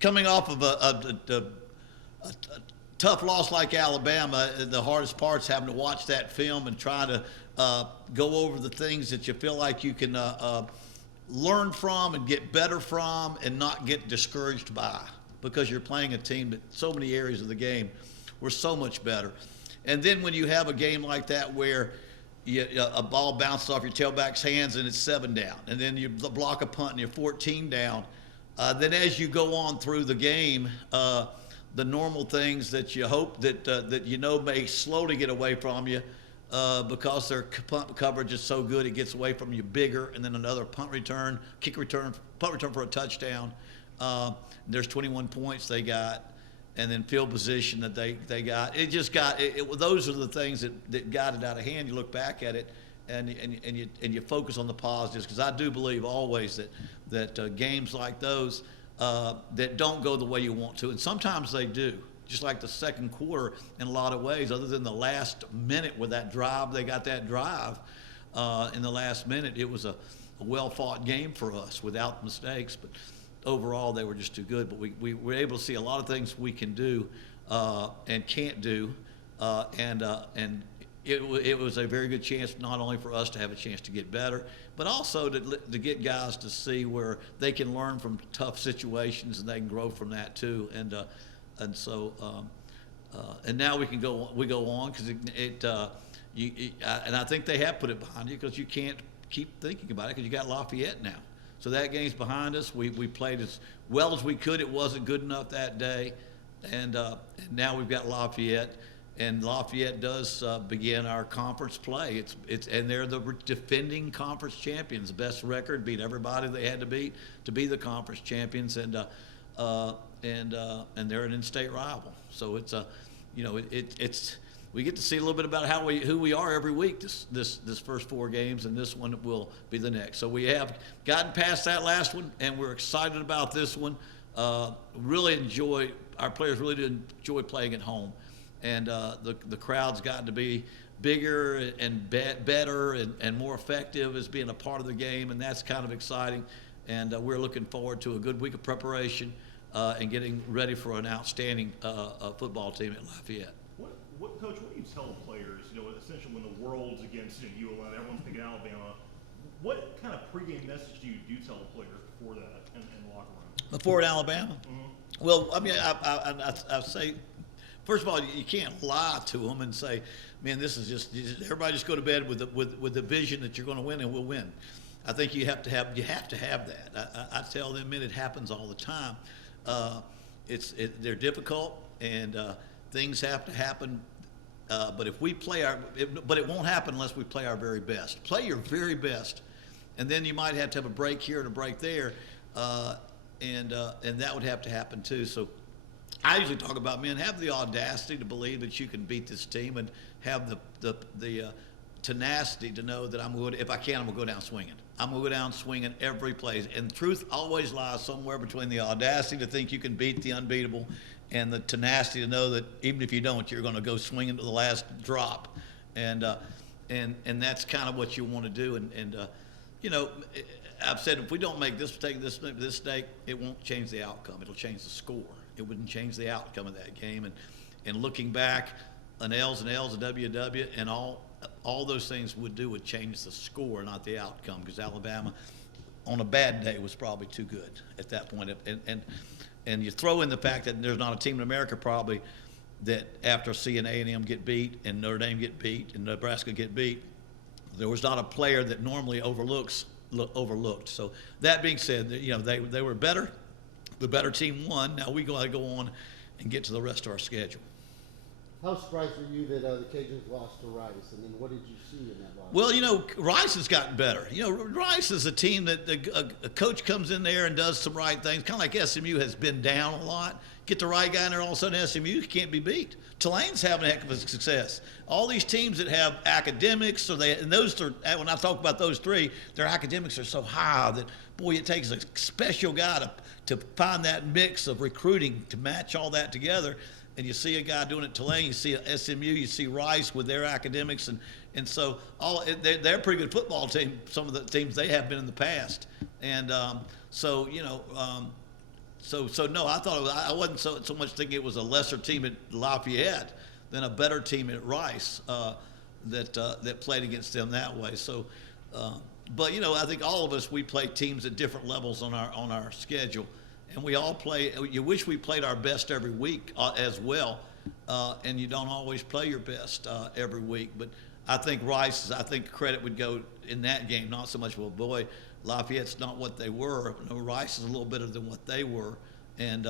coming off of a tough loss like Alabama, the hardest part's having to watch that film and try to go over the things that you feel like you can learn from and get better from and not get discouraged by, because you're playing a team that so many areas of the game were so much better. And then when you have a game like that where a ball bounces off your tailback's hands and it's 7 down, and then you block a punt and you're 14 down, then as you go on through the game, the normal things that you hope that you know may slowly get away from you, because their punt coverage is so good, it gets away from you bigger, and then another punt return, kick return, punt return for a touchdown. There's 21 points they got, and then field position that they got. It just got those are the things that got it out of hand. You look back at it, and you focus on the positives, because I do believe always that games like those that don't go the way you want to, and sometimes they do. Just like the second quarter in a lot of ways, other than the last minute with that drive, they got that drive in the last minute. It was a well-fought game for us without mistakes, but overall they were just too good. But we were able to see a lot of things we can do and can't do, and it was a very good chance not only for us to have a chance to get better, but also to get guys to see where they can learn from tough situations and they can grow from that too. And so, and now we go on, because and I think they have put it behind you, because you can't keep thinking about it, because you got Lafayette now. So that game's behind us. We played as well as we could. It wasn't good enough that day, and now we've got Lafayette, and Lafayette does begin our conference play. And they're the defending conference champions, best record, beat everybody they had to beat to be the conference champions, and they're an in-state rival. So it's it's we get to see a little bit about who we are every week. This first 4 games, and this one will be the next. So we have gotten past that last one, and we're excited about this one. Our players really do enjoy playing at home, and the crowd's gotten to be bigger and better and more effective as being a part of the game, and that's kind of exciting. And we're looking forward to a good week of preparation. And getting ready for an outstanding football team at Lafayette. Coach, what do you tell the players, essentially when the world's against you and everyone's picking Alabama, what kind of pregame message do you tell the players before that in the locker room? Before at Alabama? Mm-hmm. Well, I mean, I say, first of all, you can't lie to them and say, man, this is just everybody just go to bed with the vision that you're going to win and we'll win. I think you have to have that. I tell them, man, it happens all the time. They're difficult, and things have to happen. But if we play but it won't happen unless we play our very best. Play your very best, and then you might have to have a break here and a break there, and that would have to happen too. So I usually talk about, men, have the audacity to believe that you can beat this team, and have the tenacity to know that if I can, I'm gonna go down swinging. I'm going to go down swinging every play. And truth always lies somewhere between the audacity to think you can beat the unbeatable and the tenacity to know that even if you don't, you're going to go swinging to the last drop. And that's kind of what you want to do. And I've said, if we don't make this mistake, it won't change the outcome. It'll change the score. It wouldn't change the outcome of that game. And looking back, an L's and WW and all those things would change the score, not the outcome, because Alabama on a bad day was probably too good at that point. And you throw in the fact that there's not a team in America probably that after seeing A&M get beat and Notre Dame get beat and Nebraska get beat, there was not a player that normally overlooked. So that being said, they were better. The better team won. Now we got to go on and get to the rest of our schedule. How surprised were you that the Cajuns lost to Rice? And then what did you see in that loss? Well, Rice has gotten better. Rice is a team that a coach comes in there and does some right things, kind of like SMU has been down a lot. Get the right guy in there, all of a sudden SMU can't be beat. Tulane's having a heck of a success. All these teams that have academics, when I talk about those three, their academics are so high that, boy, it takes a special guy to find that mix of recruiting to match all that together. And you see a guy doing it at Tulane, you see SMU, you see Rice with their academics, and so they're a pretty good football team. Some of the teams they have been in the past, and so no, I thought I wasn't so much thinking it was a lesser team at Lafayette than a better team at Rice that played against them that way. So, but I think all of us, we play teams at different levels on our schedule, and we all play. You wish we played our best every week as well, and you don't always play your best every week. But I think Rice, I think credit would go in that game, not so much, well, boy, Lafayette's not what they were. Rice is a little better than what they were, and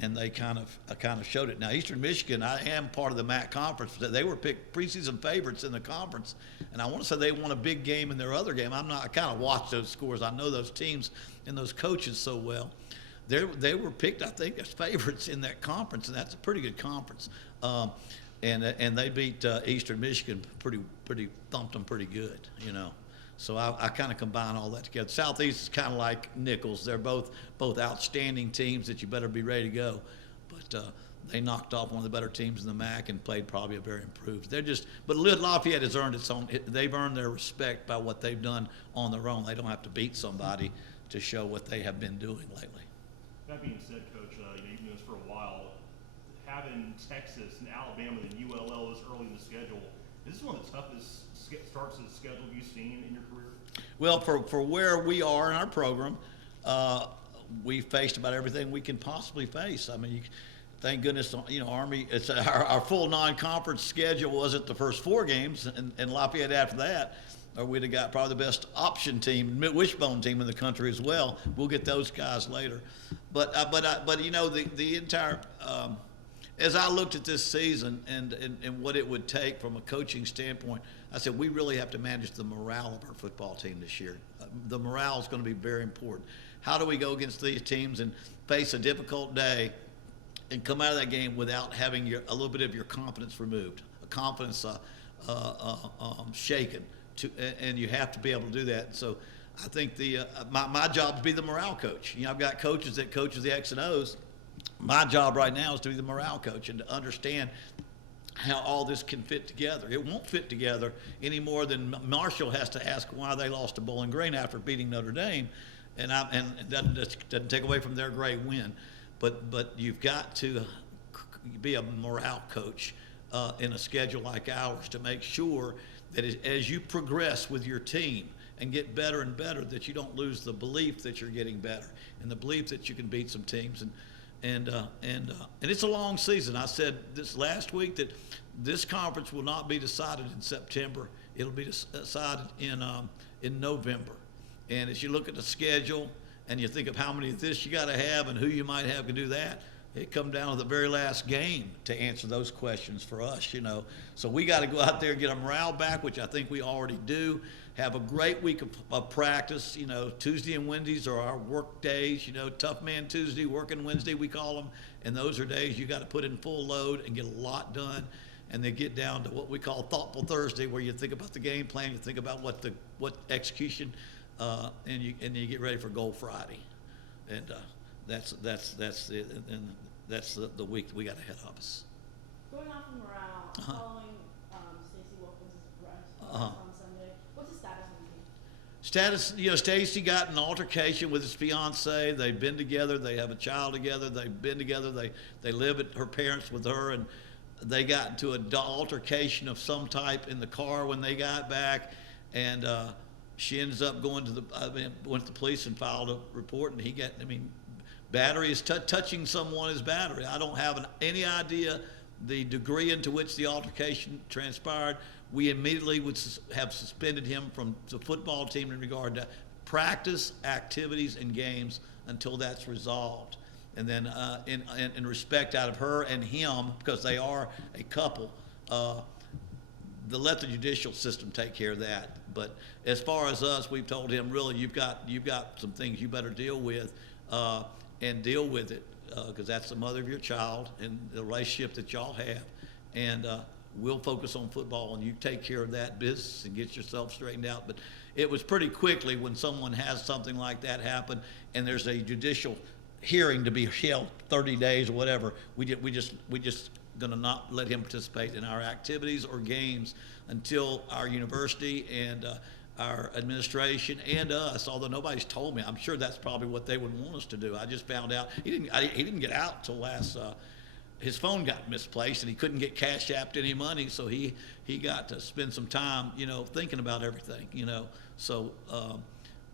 they kind of showed it. Now, Eastern Michigan, I am part of the MAC conference. They were picked preseason favorites in the conference, and I want to say they won a big game in their other game. I kind of watched those scores. I know those teams and those coaches so well. They were picked, I think, as favorites in that conference, and that's a pretty good conference. And they beat Eastern Michigan pretty thumped them pretty good, So I kind of combine all that together. Southeast is kind of like Nichols. They're both outstanding teams that you better be ready to go. But they knocked off one of the better teams in the MAC and played probably a very improved. But Lafayette has earned its own. They've earned their respect by what they've done on their own. They don't have to beat somebody to show what they have been doing lately. That being said, Coach, you've been doing this for a while. Having Texas and Alabama and ULL this early in the schedule, is this one of the toughest starts of the schedule you've seen in your career? Well, for where we are in our program, we faced about everything we can possibly face. I mean, thank goodness, Army. It's our full non-conference schedule wasn't the first 4 games, and Lafayette after that, or we'd have got probably the best option team, wishbone team in the country as well. We'll get those guys later, but the entire. As I looked at this season and what it would take from a coaching standpoint, I said we really have to manage the morale of our football team this year. The morale is going to be very important. How do we go against these teams and face a difficult day and come out of that game without having a little bit of your confidence removed, a confidence shaken, and you have to be able to do that. So I think my job is to be the morale coach. I've got coaches that coaches the X and O's. My job right now is to be the morale coach and to understand how all this can fit together. It won't fit together any more than Marshall has to ask why they lost to Bowling Green after beating Notre Dame, and that doesn't take away from their great win. But you've got to be a morale coach in a schedule like ours to make sure that as you progress with your team and get better and better, that you don't lose the belief that you're getting better and the belief that you can beat some teams. And it's a long season. I said this last week that this conference will not be decided in September. It'll be decided in November. And as you look at the schedule and you think of how many of this you got to have and who you might have to do that, it comes down to the very last game to answer those questions for us, So we got to go out there and get our morale back, which I think we already do. Have a great week of practice. Tuesday and Wednesdays are our work days. Tough man Tuesday, working Wednesday, we call them. And those are days you got to put in full load and get a lot done. And then get down to what we call Thoughtful Thursday, where you think about the game plan, you think about what execution, and you get ready for Goal Friday. And that's it. And that's the week that we got ahead of us. Going off of morale, following Stacey Wilkins' arrest on Sunday, what's the status of the team? Stacey got an altercation with his fiance. They've been together. They have a child together. They've been together. They live at her parents with her, and they got into an altercation of some type in the car when they got back, and she ends up went to the police and filed a report, and battery is touching someone is battery. I don't have any idea the degree into which the altercation transpired. We immediately would have suspended him from the football team in regard to practice, activities, and games until that's resolved. And then in respect out of her and him, because they are a couple, let the judicial system take care of that. But as far as us, we've told him, really, you've got some things you better deal with. And deal with it, because that's the mother of your child and the relationship that y'all have. And we'll focus on football, and you take care of that business and get yourself straightened out. But it was pretty quickly when someone has something like that happen, and there's a judicial hearing to be held 30 days or whatever. We just going to not let him participate in our activities or games until our university and our administration and us, although nobody's told me. I'm sure that's probably what they would want us to do. I just found out he didn't get out till last. His phone got misplaced and he couldn't get Cash Apped any money, so he got to spend some time, thinking about everything, So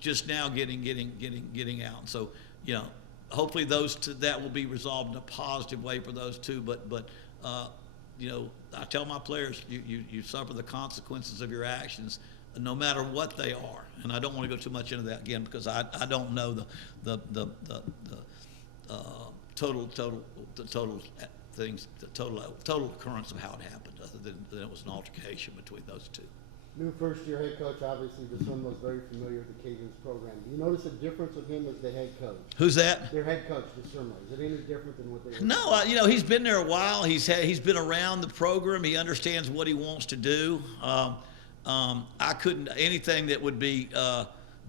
just now getting out. So hopefully that will be resolved in a positive way for those two. But I tell my players, you suffer the consequences of your actions, no matter what they are. And I don't want to go too much into that again because I don't know the total things, the total occurrence of how it happened, other than it was an altercation between those two. New first-year head coach, obviously, Discernment was very familiar with the Cajuns program. Do you notice a difference with him as the head coach? Who's that? Their head coach, Discernment. Is it any different than what they were? No, he's been there a while. He's been around the program. He understands what he wants to do. I couldn't, anything that would be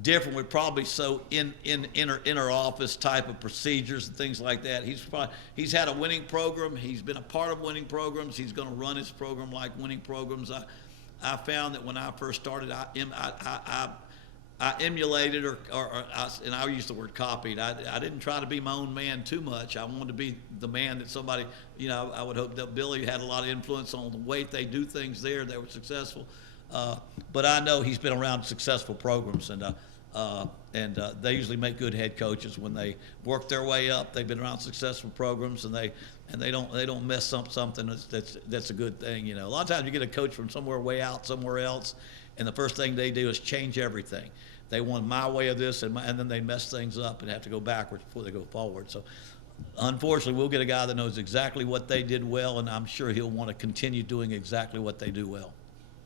different would probably inner office type of procedures and things like that. He's had a winning program. He's been a part of winning programs. He's going to run his program like winning programs. I found that when I first started, I emulated and I use the word copied. I didn't try to be my own man too much. I wanted to be the man that somebody, I would hope that Billy had a lot of influence on the way they do things there. They were successful. But I know he's been around successful programs, and they usually make good head coaches when they work their way up. They've been around successful programs, and they don't mess up something that's a good thing. A lot of times you get a coach from somewhere way out somewhere else, and the first thing they do is change everything. They want my way of this, and then they mess things up and have to go backwards before they go forward. So unfortunately, we'll get a guy that knows exactly what they did well, and I'm sure he'll want to continue doing exactly what they do well.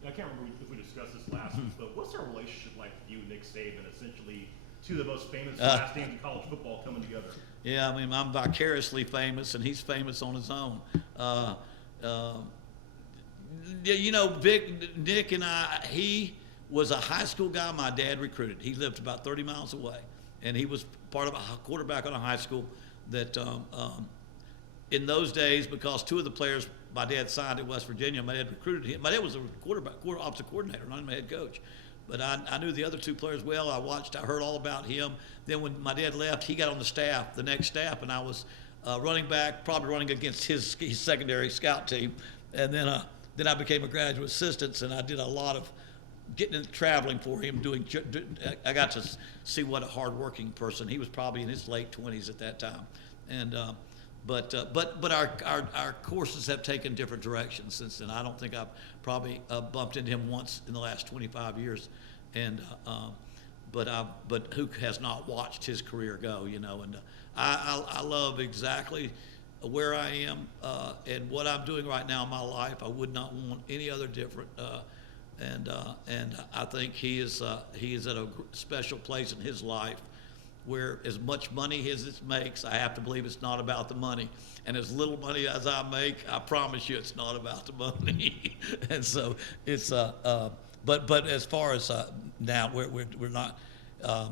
I can't remember if we discussed this last week, but what's our relationship like with you and Nick Saban, essentially two of the most famous last names in college football coming together? Yeah, I mean, I'm vicariously famous, and he's famous on his own. Nick and he was a high school guy my dad recruited. He lived about 30 miles away, and he was part of a quarterback on a high school that in those days, because two of the players my dad signed at West Virginia, my dad recruited him. My dad was a offensive coordinator, not my head coach. But I knew the other two players well. I heard all about him. Then when my dad left, he got on the next staff, and I was running back, probably running against his secondary scout team. And then I became a graduate assistant, and I did a lot of getting into traveling for him. I got to see what a hardworking person. He was probably in his late 20s at that time, and. But our courses have taken different directions since then. I don't think I've probably bumped into him once in the last 25 years, and but who has not watched his career go? And I love exactly where I am and what I'm doing right now in my life. I would not want any other different. And I think he is at a special place in his life, where as much money as it makes, I have to believe it's not about the money. And as little money as I make, I promise you it's not about the money. And so it's, but as far as now, we're not,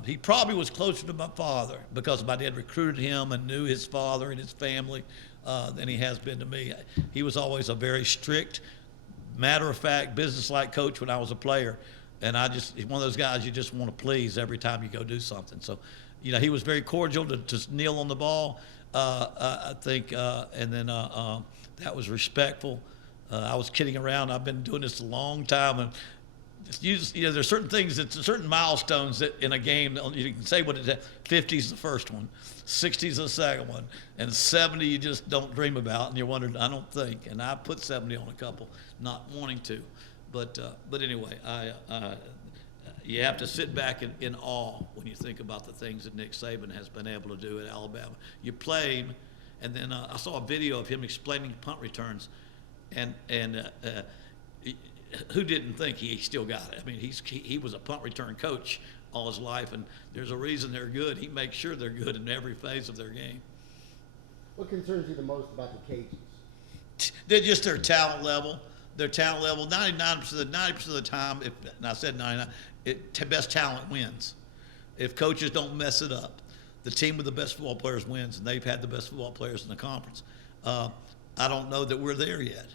he probably was closer to my father because my dad recruited him and knew his father and his family than he has been to me. He was always a very strict, matter-of-fact, business-like coach when I was a player. And he's one of those guys you just want to please every time you go do something. So, he was very cordial to kneel on the ball, I think, and then that was respectful. I was kidding around. I've been doing this a long time, and there's certain things, certain milestones that in a game, you can say what it is. 50 is the first one, 60 is the second one, and 70 you just don't dream about, and you're wondering, I don't think. And I put 70 on a couple, not wanting to. But anyway, you have to sit back in awe when you think about the things that Nick Saban has been able to do at Alabama. You play him, and then I saw a video of him explaining punt returns, and who didn't think he still got it? I mean, he was a punt return coach all his life, and there's a reason they're good. He makes sure they're good in every phase of their game. What concerns you the most about the Cajuns? They're just their talent level. Their talent level, 90% of the time, and I said 99, best talent wins. If coaches don't mess it up, the team with the best football players wins, and they've had the best football players in the conference. I don't know that we're there yet.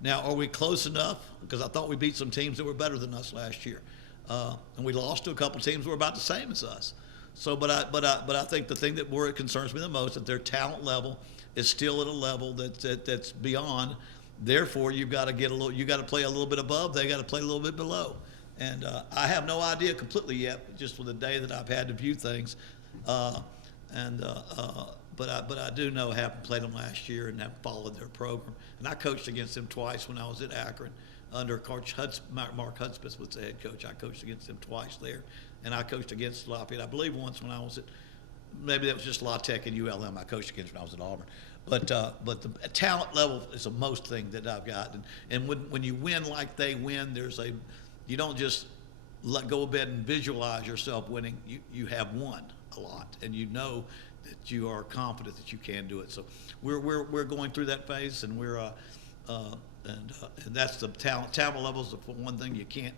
Now, are we close enough? Because I thought we beat some teams that were better than us last year. And we lost to a couple teams who were about the same as us. So, but I think the thing that where it concerns me the most that their talent level is still at a level that's beyond. Therefore, you've got to you got to play a little bit above. They got to play a little bit below. And I have no idea completely yet, just with the day that I've had to view things. But I do know I haven't played them last year and have followed their program. And I coached against them twice when I was at Akron under Coach Mark Hudspeth was the head coach. I coached against them twice there. And I coached against Lafayette, I believe, once when I was at, maybe that was just La Tech and ULM I coached against when I was at Auburn. But the talent level is the most thing that I've got. And when you win like they win, you don't just go to bed and visualize yourself winning. You have won a lot, and you know that you are confident that you can do it. So we're going through that phase, and and that's the talent levels. For one thing, you can't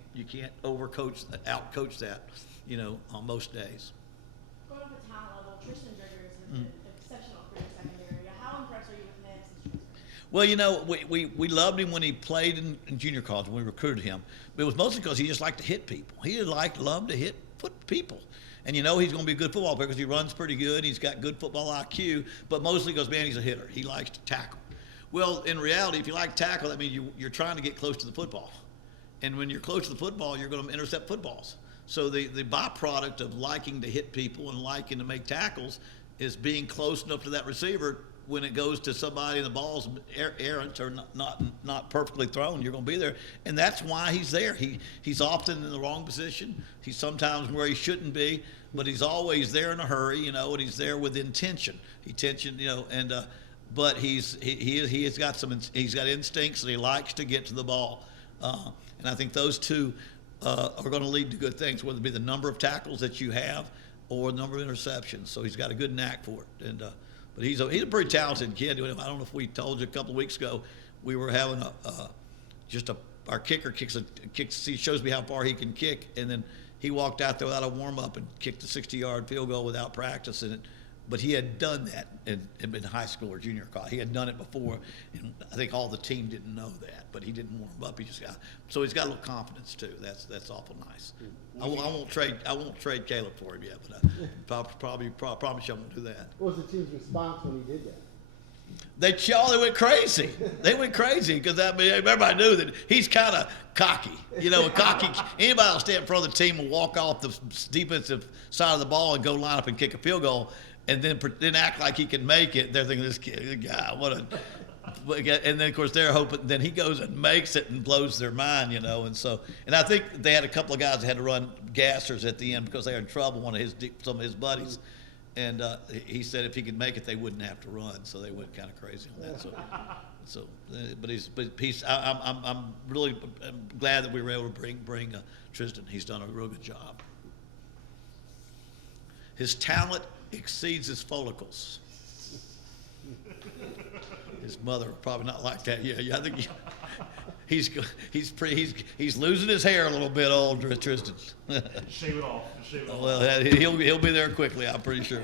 outcoach that, on most days. Going off the talent level, Tristan Driggers has been exceptional for your secondary. How impressed are you with him since transfer? Well, we loved him when he played in junior college when we recruited him. But it was mostly because he just liked to hit people. He loved to hit people. And he's going to be a good football player because he runs pretty good. He's got good football IQ, but mostly because, man, he's a hitter. He likes to tackle. Well, in reality, if you like to tackle, that means you're trying to get close to the football. And when you're close to the football, you're going to intercept footballs. So the byproduct of liking to hit people and liking to make tackles is being close enough to that receiver when it goes to somebody and the ball's errant or not perfectly thrown, you're going to be there. And that's why he's there. He's often in the wrong position. He's sometimes where he shouldn't be, but he's always there in a hurry, and he's there with intention. But he's got instincts and he likes to get to the ball. And I think those two are going to lead to good things, whether it be the number of tackles that you have or the number of interceptions. So he's got a good knack for it. And but he's a pretty talented kid. I don't know if we told you a couple of weeks ago, we were having our kicker shows me how far he can kick, and then he walked out there without a warm up and kicked a 60-yard field goal without practicing it. But he had done that in high school or junior college. He had done it before, and I think all the team didn't know that. But he didn't warm up. So he's got a little confidence too. That's awful nice. I won't trade Caleb for him yet, but I promise you I won't do that. What was the team's response when he did that? They went crazy. They went crazy because everybody knew that he's kind of cocky. Cocky. Anybody will stand in front of the team and walk off the defensive side of the ball and go line up and kick a field goal, and then act like he can make it. They're thinking, this kid, this guy, and then of course they're hoping. Then he goes and makes it and blows their mind, And I think they had a couple of guys that had to run gassers at the end because they were in trouble. Some of his buddies. And he said if he could make it, they wouldn't have to run, so they went kind of crazy on that. I'm really glad that we were able to bring Tristan. He's done a real good job. His talent exceeds his follicles. His mother would probably not like that. Yeah, I think he's losing his hair a little bit, old Tristan. Shave it off. Well, he'll be there quickly, I'm pretty sure.